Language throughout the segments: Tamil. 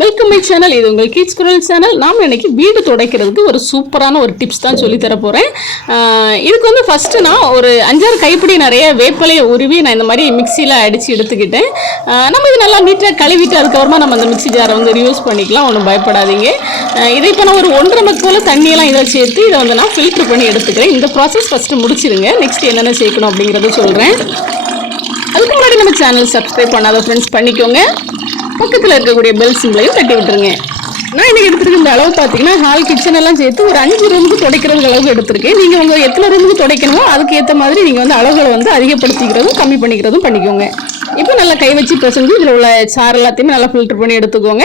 Welcome my channel. இது உங்கள் கிட்ஸ் குரல் சேனல். நாம் இன்னைக்கு வீடு துடைக்கிறதுக்கு ஒரு சூப்பரான ஒரு டிப்ஸ் தான் சொல்லி தர போகிறேன். இதுக்கு வந்து ஃபஸ்ட்டு நான் ஒரு 5-6 கைப்பிடி நிறைய வேப்பலையை உருவி நான் இந்த மாதிரி மிக்சியில் அடித்து எடுத்துக்கிட்டேன். நம்ம இது நல்லா நீட்டாக கழுவிட்டு அதுக்கப்புறமா நம்ம அந்த மிக்சி ஜாரை வந்து ரியூஸ் பண்ணிக்கலாம், ஒன்றும் பயப்படாதீங்க. இதை இப்போ நான் ஒரு 1.5 மக் போல் தண்ணியெல்லாம் இதை சேர்த்து இதை வந்து நான் ஃபில்ட்ரு பண்ணி எடுத்துக்கிறேன். இந்த ப்ராசஸ் ஃபஸ்ட்டு முடிச்சிருங்க. நெக்ஸ்ட் என்னென்ன சேர்க்கணும் அப்படிங்கிறத சொல்கிறேன். அதுக்கு முன்னாடி நம்ம சேனல் சப்ஸ்கிரைப் பண்ணாத ஃப்ரெண்ட்ஸ் பண்ணிக்கோங்க. பக்கத்தில் இருக்கக்கூடிய பெல் சிம்பிளையும் தட்டி விட்டுருங்க. நான் இன்றைக்கி எடுத்துருக்க இந்த அளவு பார்த்தீங்கன்னா ஹால் கிச்சன் எல்லாம் சேர்த்து ஒரு 5 ரூமுக்கு துடைக்கிறது அளவுக்கு எடுத்திருக்கேன். நீங்கள் உங்கள் எத்தனை ரூமுக்கு துடைக்கணுமோ அதுக்கு ஏற்ற மாதிரி நீங்கள் வந்து அளவுகளை வந்து அதிகப்படுத்திக்கிறதும் கம்மி பண்ணிக்கிறதும் பண்ணிக்கோங்க. இப்போ நல்லா கை வச்சு பிசைஞ்சு இதில் உள்ள சாறு எல்லாத்தையுமே நல்லா ஃபில்டர் பண்ணி எடுத்துக்கோங்க.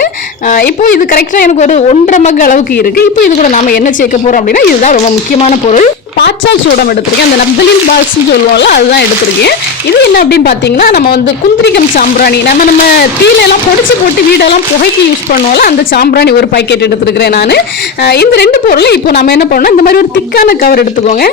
இப்போ இது கரெக்டாக எனக்கு ஒரு 1.5 மக் அளவுக்கு இருக்குது. இப்போ இது கூட நம்ம என்ன சேர்க்க போகிறோம் அப்படின்னா இதுதான் ரொம்ப முக்கியமான பொருள். பாச்சால் சூடம் எடுத்திருக்கேன். அந்த நப்தலின் பால்ஸ்ன்னு சொல்லுவோம்ல, அதுதான் எடுத்திருக்கேன். இது என்ன அப்படின்னு பார்த்தீங்கன்னா நம்ம வந்து குந்திரிக்கம் சாம்பிராணி நம்ம தீலெல்லாம் பொடிச்சு போட்டு வீடெல்லாம் புகைக்கு யூஸ் பண்ணுவோம்ல, அந்த சாம்பிராணி ஒரு பாக்கெட் எடுத்துருக்கிறேன் நான். இந்த 2 பொருள் இப்போ நம்ம என்ன பண்ணோம், இந்த மாதிரி ஒரு திக்கான கவர் எடுத்துக்கோங்க.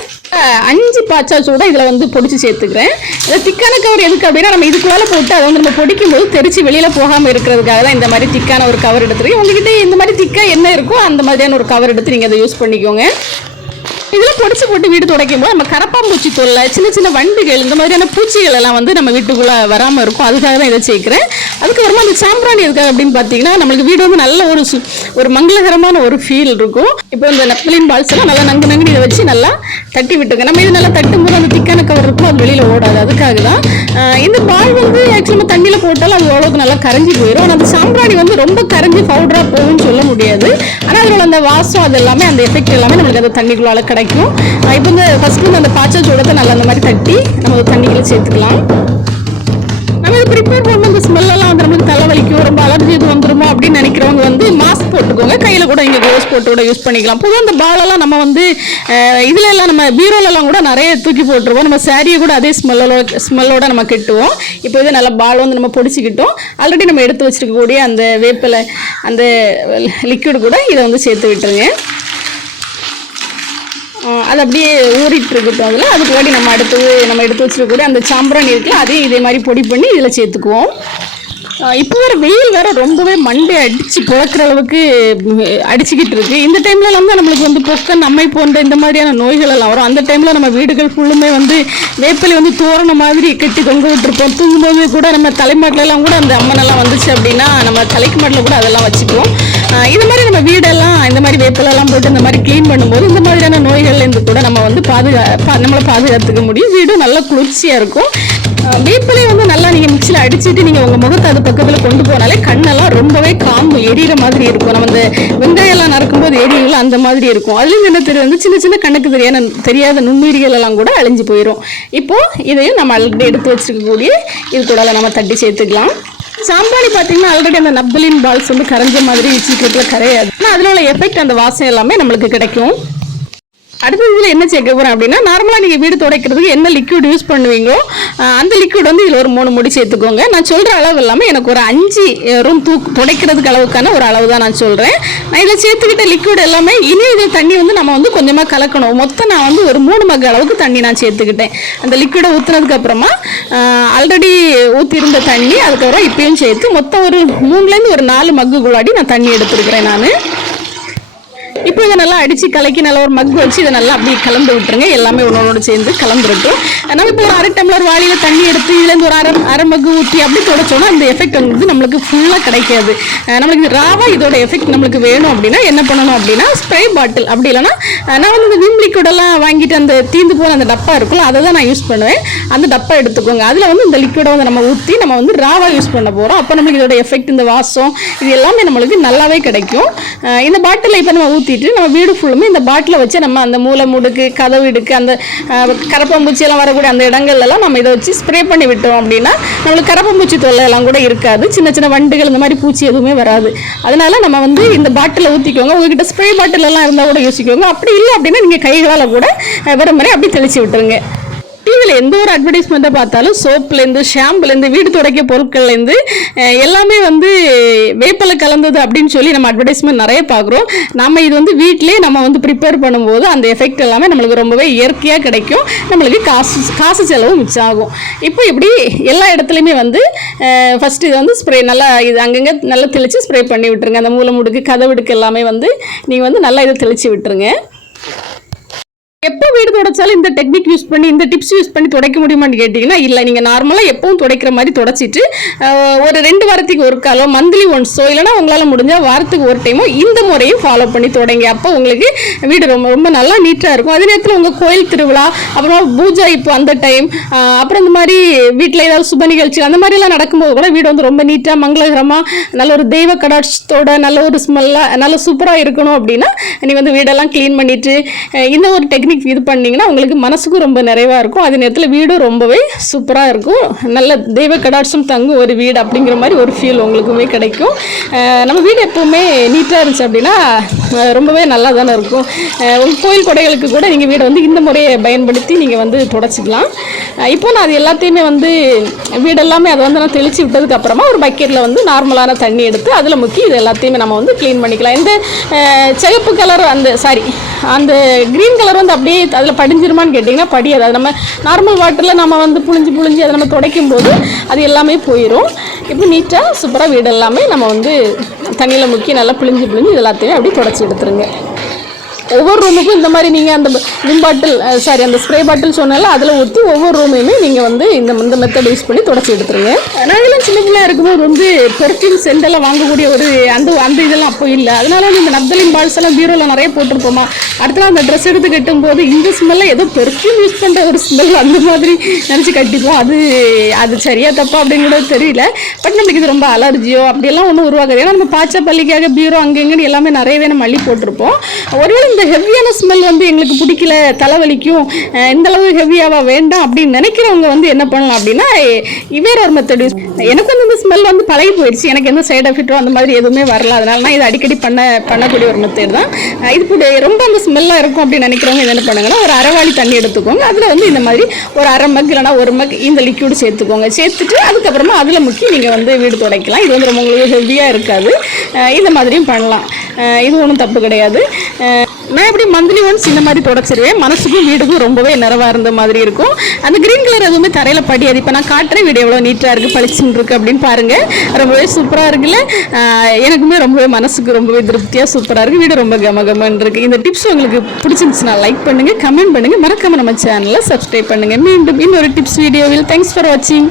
5 பாச்சால் சூடம் இதில் வந்து பொடிச்சு சேர்த்துக்கிறேன். இந்த திக்கான கவர் எதுக்கு அப்படின்னா நம்ம இதுக்குள்ளால போட்டு அதை வந்து நம்ம பொடிக்கும் போது தெரிச்சு வெளியில் போகாமல் இருக்கிறதுக்காக தான் இந்த மாதிரி திக்கான ஒரு கவர் எடுத்துருக்கேன். உங்ககிட்ட இந்த மாதிரி திக்கா என்ன இருக்கோ அந்த மாதிரியான ஒரு கவர் எடுத்து நீங்கள் அதை யூஸ் பண்ணிக்கோங்க. இதெல்லாம் பொடிச்சு போட்டு வீடு துடைக்கும் போது நம்ம கரப்பாம்பூச்சி தொல்லை, சின்ன சின்ன வண்டுகள், இந்த மாதிரியான பூச்சிகள் எல்லாம் வந்து நம்ம வீட்டுக்குள்ளே வராமல் இருக்கும். அதுக்காக தான் இதை சேர்க்குறேன். அதுக்கப்புறமா அந்த சாம்பிராணி எதுக்காக அப்படின்னு பார்த்தீங்கன்னா நம்மளுக்கு வீடு வந்து நல்ல ஒரு மங்களகரமான ஒரு ஃபீல் இருக்கும். இப்போ இந்த நப்தலின் பால்ஸ் எல்லாம் நல்லா நங்கு இதை வச்சு நல்லா தட்டி விட்டுருங்க. நம்ம இது நல்லா தட்டும் போது அந்த திக்கான கவர் இருக்கும், அது வெளியில் ஓடாது. அதுக்காக தான் இந்த பால் வந்து ஆக்சுவலி நம்ம தண்ணியில் போட்டாலும் அது ஓரளவுக்கு நல்லா கரைஞ்சி போயிடும். ஆனால் அந்த சாம்பிராணி வந்து ரொம்ப கரைஞ்சி பவுடராக போகும்னு சொல்ல முடியாது. ஆனால் அதில் அந்த வாசம் அது எல்லாமே அந்த எஃபெக்ட் எல்லாமே நம்மளுக்கு அந்த தண்ணிக்குள்ளால கிடைக்கும். இப்போ வந்து ஃபர்ஸ்ட் அந்த பாச்சால் சூடத்தை நல்லா அந்த மாதிரி தட்டி நம்ம தண்ணிகளை சேர்த்துக்கலாம். நம்ம இதை ப்ரிப்பேர் பண்ணும்போது இந்த ஸ்மெல்லாம் வந்து நம்மளுக்கு தலைவலிக்கும், ரொம்ப அலர்ஜி இது வந்துருமோ அப்படின்னு நினைக்கிறவங்க வந்து மாஸ்க் போட்டுக்கோங்க. கையில் கூட இங்கே க்ளோஸ் போட்டு கூட யூஸ் பண்ணிக்கலாம். பொதுவாக அந்த பாலெல்லாம் நம்ம வந்து இதில் எல்லாம் நம்ம பீரோலெல்லாம் கூட நிறைய தூக்கி போட்டுருவோம். நம்ம சாரியை கூட அதே ஸ்மெல்லோட நம்ம கெட்டுவோம். இப்போ இது நல்லா பால் வந்து நம்ம பொடிச்சிக்கிட்டோம். ஆல்ரெடி நம்ம எடுத்து வச்சுருக்கக்கூடிய அந்த வேப்பிலை அந்த லிக்விட் கூட இதை வந்து சேர்த்து விட்டுருங்க. அது அப்படியே ஊறிட்டு இருக்கட்டும். அதில் அதுக்கு முன்னாடி நம்ம எடுத்து வச்சுருக்கக்கூடிய அந்த சாம்பிராணி இருக்குல்ல, அதையும் இதே மாதிரி பொடி பண்ணி இதில் சேர்த்துக்குவோம். இப்போ வேறு வெயில் வேறு ரொம்பவே மண்டை அடித்து புழக்கிற அளவுக்கு அடிச்சுக்கிட்டு இருக்குது. இந்த டைம்லலாம் தான் நம்மளுக்கு வந்து பொக்கன் அம்மை போன்ற இந்த மாதிரியான நோய்கள் எல்லாம் வரும். அந்த டைமில் நம்ம வீடுகள் ஃபுல்லுமே வந்து வேப்பிலை வந்து தோரண மாதிரி கட்டி தொங்க விட்டுருப்போம். தூங்கும்போது கூட நம்ம தலைமாட்டிலலாம் கூட அந்த அம்மனெல்லாம் வந்துச்சு அப்படின்னா நம்ம தலைக்கு மாட்டில் கூட அதெல்லாம் வச்சுக்குவோம். இந்த மாதிரி நம்ம வீடெல்லாம் இந்த மாதிரி வேப்பிலெல்லாம் போட்டு இந்த மாதிரி க்ளீன் பண்ணும்போது இந்த மாதிரியான நோய்கள்லேருந்து கூட நம்ம வந்து நம்மளை பாதுகாத்துக்க முடியும். வீடும் நல்லா குளிர்ச்சியாக இருக்கும். வேப்பிலை வந்து நல்லா நீங்கள் மிக்சியில் அடிச்சுட்டு நீங்கள் உங்கள் முகத்தை அது பக்கத்தில் கொண்டு போனாலே கண்ணெல்லாம் ரொம்பவே காம்பு எரியிற மாதிரி இருக்கும். நம்ம இந்த வெங்காயம்லாம் நறுக்கும்போது எரியுங்களா அந்த மாதிரி இருக்கும். அதுலேருந்து என்ன தெரியும் வந்து சின்ன சின்ன கண்ணுக்கு தெரியாத நுண்ணுயிரிகள் எல்லாம் கூட அழிஞ்சு போயிடும். இப்போது இதையும் நம்ம ஆல்ரெடி எடுத்து வச்சுருக்கக்கூடிய இது கூட நம்ம தட்டி சேர்த்துக்கலாம். சாம்பிராணி பார்த்தீங்கன்னா ஆல்ரெடி அந்த நப்தலின் பால்ஸ் வந்து கரைஞ்ச மாதிரி சீக்கிரத்தில் கரையாது. ஆனால் அதில் உள்ள எஃபெக்ட் அந்த வாசம் எல்லாமே நம்மளுக்கு கிடைக்கும். அடுத்த இதில் என்ன சேர்க்க போகிறேன் அப்படின்னா நார்மலாக நீங்கள் வீடு துடைக்கிறதுக்கு என்ன லிக்விட் யூஸ் பண்ணுவீங்களோ அந்த லிக்விட் வந்து இதில் ஒரு 3 முடி சேர்த்துக்கோங்க. நான் சொல்கிற அளவு எல்லாமே எனக்கு ஒரு 5 ரூம் துடைக்கிறதுக்கு அளவுக்கான ஒரு அளவு தான் நான் சொல்கிறேன். நான் இதில் சேர்த்துக்கிட்ட லிக்விட் எல்லாமே இனி இது தண்ணி வந்து நம்ம வந்து கொஞ்சமாக கலக்கணும். மொத்தம் நான் வந்து ஒரு 3 மக் அளவுக்கு தண்ணி நான் சேர்த்துக்கிட்டேன். அந்த லிக்விடை ஊற்றுனதுக்கப்புறமா ஆல்ரெடி ஊற்றிருந்த தண்ணி அதுக்கப்புறம் இப்பயும் சேர்த்து மொத்தம் ஒரு 3லேருந்து ஒரு 4 மக்குக்குள்ளாடி நான் தண்ணி எடுத்துருக்கிறேன் நான். இப்போ இதை நல்லா அடித்து கலக்கி நல்லா ஒரு மக் வச்சு இதை நல்லா அப்படியே கலந்து விட்டுருங்க. எல்லாமே ஒன்றோடு சேர்ந்து கலந்துருட்டும். நம்ம இப்போ ஒரு 1/2 டம்ளர் வாளியில் தண்ணி எடுத்து இதுலேருந்து ஒரு அரை மக்கு ஊற்றி அப்படி துடைச்சோன்னா அந்த எஃபெக்ட் வந்து நம்மளுக்கு ஃபுல்லாக கிடைக்காது. நம்மளுக்கு ராவா இதோட எஃபெக்ட் நம்மளுக்கு வேணும் அப்படின்னா என்ன பண்ணணும் அப்படின்னா ஸ்ப்ரே பாட்டில் அப்படி இல்லைன்னா நான் வந்து இந்த விம் லிக்விடெல்லாம் வாங்கிட்டு அந்த தீந்து போன அந்த டப்பா இருக்குல்ல அதை தான் நான் யூஸ் பண்ணுவேன். அந்த டப்பா எடுத்துக்கோங்க. அதில் வந்து இந்த லிக்விடை வந்து நம்ம ஊற்றி நம்ம வந்து ராவா யூஸ் பண்ண போகிறோம். அப்போ நம்மளுக்கு இதோட எஃபெக்ட் இந்த வாசம் இது எல்லாமே நம்மளுக்கு நல்லாவே கிடைக்கும். இந்த பாட்டிலில் இப்போ நம்ம ஊற்றிட்டு நம்ம வீடு ஃபுல்லுமே இந்த பாட்டிலை வச்சு நம்ம அந்த மூலை முடுக்கு கதவு இடுக்கு அந்த கரப்பாம்பூச்சியெல்லாம் வரக்கூடிய அந்த இடங்கள்லாம் நம்ம இதை வச்சு ஸ்ப்ரே பண்ணி விட்டோம் அப்படின்னா நம்மளுக்கு கரப்பாம்பூச்சி தொல்லை எல்லாம் கூட இருக்காது. சின்ன சின்ன வண்டுகள் இந்த மாதிரி பூச்சி எதுவுமே வராது. அதனால நம்ம வந்து இந்த பாட்டிலை ஊற்றிக்கோங்க. உங்ககிட்ட ஸ்ப்ரே பாட்டில் எல்லாம் இருந்தால் கூட யோசிக்கோங்க. அப்படி இல்லை அப்படின்னா நீங்கள் கைகளால் கூட வெறும் மாதிரி அப்படி தெளிச்சு விட்டுருங்க. டிவியில் எந்த ஒரு அட்வர்டைஸ்மெண்ட்டை பார்த்தாலும் சோப்லேருந்து ஷாம்புலேருந்து வீடு துடைக்க பொருட்கள்லேருந்து எல்லாமே வந்து வேப்பலை கலந்தது அப்படின்னு சொல்லி நம்ம அட்வர்டைஸ்மெண்ட் நிறைய பார்க்குறோம். நம்ம இது வந்து வீட்டிலே நம்ம வந்து ப்ரிப்பேர் பண்ணும்போது அந்த எஃபெக்ட் எல்லாமே நம்மளுக்கு ரொம்பவே இயற்கையாக கிடைக்கும். நம்மளுக்கு காசு செலவும் மிச்சம் ஆகும். இப்போ இப்படி எல்லா இடத்துலையுமே வந்து ஃபஸ்ட்டு இது வந்து ஸ்ப்ரே நல்லா இது அங்கங்கே நல்லா தெளித்து ஸ்ப்ரே பண்ணி விட்டுருங்க. அந்த மூலை முடுக்கு கதவுடுக்கு எல்லாமே வந்து நீங்கள் வந்து நல்லா இதை தெளித்து விட்டுருங்க. எப்போ வீடு துடைச்சாலும் இந்த டெக்னிக் யூஸ் பண்ணி இந்த டிப்ஸ் யூஸ் பண்ணி துடைக்க முடியுமான்னு கேட்டிங்கன்னா இல்லை. நீங்கள் நார்மலாக எப்பவும் துடைக்கிற மாதிரி துடைச்சிட்டு ஒரு 2 வாரத்துக்கு ஒரு காலோ மந்த்லி ஒன்ஸோ இல்லைனா உங்களால் முடிஞ்சால் வாரத்துக்கு ஒரு டைமோ இந்த முறையும் ஃபாலோ பண்ணி தொடங்க. அப்போ உங்களுக்கு வீடு ரொம்ப ரொம்ப நல்லா நீட்டாக இருக்கும். அதே நேரத்தில் உங்கள் கோயில் திருவிழா அப்புறமா பூஜை இப்போ அந்த டைம் அப்புறம் இந்த மாதிரி வீட்டில் ஏதாவது சுப நிகழ்ச்சி அந்த மாதிரிலாம் நடக்கும்போது கூட வீடு வந்து ரொம்ப நீட்டாக மங்களகரமாக நல்ல ஒரு தெய்வ கடாட்சத்தோட நல்ல ஒரு ஸ்மெல்லாக நல்ல சூப்பராக இருக்கணும் அப்படின்னா நீ வந்து வீடெல்லாம் க்ளீன் பண்ணிவிட்டு இந்த ஒரு டெக்னிக் இது பண்ணிங்கன்னா உங்களுக்கு மனசுக்கும் ரொம்ப நிறைவாக இருக்கும். அதே நேரத்தில் வீடும் ரொம்பவே சூப்பராக இருக்கும். நல்ல தெய்வ கடாட்சம் தங்கும் ஒரு வீடு அப்படிங்கிற மாதிரி ஒரு ஃபீல் உங்களுக்குமே கிடைக்கும். நம்ம வீடு எப்போவுமே நீட்டாக இருந்துச்சு அப்படின்னா ரொம்பவே நல்லா தானே இருக்கும். உங்கள் கோயில் கொடைகளுக்கு கூட நீங்கள் வீடை வந்து இந்த முறையை பயன்படுத்தி நீங்கள் வந்து துடைச்சிக்கலாம். இப்போ நான் அது எல்லாத்தையுமே வந்து வீடெல்லாமே அதை வந்து நான் தெளித்து விட்டதுக்கப்புறமா ஒரு பக்கெட்டில் வந்து நார்மலான தண்ணி எடுத்து அதில் முக்கி இது எல்லாத்தையுமே நம்ம வந்து க்ளீன் பண்ணிக்கலாம். இந்த சிவப்பு கலர் அந்த க்ரீன் கலர் வந்து அப்படியே அதில் படிஞ்சிருமான்னு கேட்டிங்கன்னா படியாது. அது நம்ம நார்மல் வாட்டரில் நம்ம வந்து புழிஞ்சு அதை நம்ம துடைக்கும் போது அது எல்லாமே போயிடும். இப்போ நீட்டாக சூப்பராக வீடு எல்லாமே நம்ம வந்து தண்ணியில் முக்கி நல்லா பிழிஞ்சு இது எல்லாத்தையுமே அப்படியே துடைச்சி எடுத்துருங்க. ஒவ்வொரு ரூமுக்கும் இந்த மாதிரி நீங்கள் அந்த அந்த ஸ்ப்ரே பாட்டில் சொன்னால அதில் ஊற்றி ஒவ்வொரு ரூமையுமே நீங்கள் வந்து இந்த மெத்தட் யூஸ் பண்ணி துடைச்சி எடுத்துருங்க. நாங்களாம் சின்ன பிள்ளையா இருக்கும்போது வந்து பெர்ஃப்யூம் சென்டெல்லாம் வாங்கக்கூடிய ஒரு அந்த இதெல்லாம் அப்போ இல்லை. அதனால வந்து இந்த நப்தலின் பால்ஸ் எல்லாம் பீரோவில் நிறைய போட்டிருப்போமா. அடுத்த அந்த ட்ரெஸ் எடுத்து கட்டும்போது இந்த ஸ்மெல்லாம் ஏதோ பெர்ஃப்யூம் யூஸ் பண்ணுற ஒரு ஸ்மெல் அந்த மாதிரி நினச்சி கட்டிப்போம். அது சரியா தப்பா அப்படின்னு கூட தெரியல. பட் நம்மளுக்கு இது ரொம்ப அலர்ஜியோ அப்படியெல்லாம் ஒன்றும் உருவாகாது. ஏன்னா நம்ம பாச்சா பள்ளிக்காக பீரோ அங்கெங்கன்னு எல்லாமே நிறையவே நம்ம அள்ளி போட்டிருப்போம். ஒருவேளை இந்த ஹெவியான ஸ்மெல் வந்து எங்களுக்கு பிடிக்கல, தலைவலிக்கும், இந்த அளவு ஹெவியாவா வேண்டாம் அப்படின்னு நினைக்கிறவங்க வந்து என்ன பண்ணலாம் அப்படின்னா வேற ஒரு மெத்தட் யூஸ். எனக்கு வந்து இந்த ஸ்மெல் வந்து பழகி போயிடுச்சு. எனக்கு எந்த சைடு எஃபெக்டோ அந்த மாதிரி எதுவுமே வரல. அதனால நான் இது அடிக்கடி பண்ணக்கூடிய ஒரு மெத்தட் தான். இது ரொம்ப அந்த ஸ்மெல்லாக இருக்கும் அப்படின்னு நினைக்கிறவங்க என்ன பண்ணுங்கன்னா ஒரு அரைவாளி தண்ணி எடுத்துக்கோங்க. அதில் வந்து இந்த மாதிரி ஒரு 1/2 மக் இல்லைனா 1 மக் இந்த லிக்யூடு சேர்த்துக்கோங்க. சேர்த்துட்டு அதுக்கப்புறமா அதில் முக்கி நீங்கள் வந்து வீடு துடைக்கலாம். இது வந்து ரொம்ப உங்களுக்கு ஹெவியாக இருக்காது. இந்த மாதிரியும் பண்ணலாம். இது ஒன்றும் தப்பு கிடையாது. நான் எப்படி மந்த்லி ஒன்ஸ் இந்த மாதிரி துடைச்சிருவேன். மனசுக்கும் வீடுக்கும் ரொம்பவே நிறைவாக இருந்த மாதிரி இருக்கும். அந்த க்ரீன் கலர் எதுவுமே தரையில் படியாது. இப்போ நான் காட்டுறேன் வீடு எவ்வளோ நீட்டாக இருக்குது, பளிச்சுன்னு இருக்குது அப்படின்னு பாருங்கள். ரொம்பவே சூப்பராக இருக்குல்ல. எனக்குமே ரொம்பவே மனசுக்கு ரொம்பவே திருப்தியாக சூப்பராக இருக்குது. வீடு ரொம்ப கமகமன்னு இருக்குது. இந்த டிப்ஸ் உங்களுக்கு பிடிச்சிருந்துச்சுன்னா லைக் பண்ணுங்கள், கமெண்ட் பண்ணுங்கள், மறக்காமல் நம்ம சேனலை சப்ஸ்கிரைப் பண்ணுங்கள். மீண்டும் இன்னொரு டிப்ஸ் வீடியோவில். தேங்க்ஸ் ஃபார் வாட்சிங்.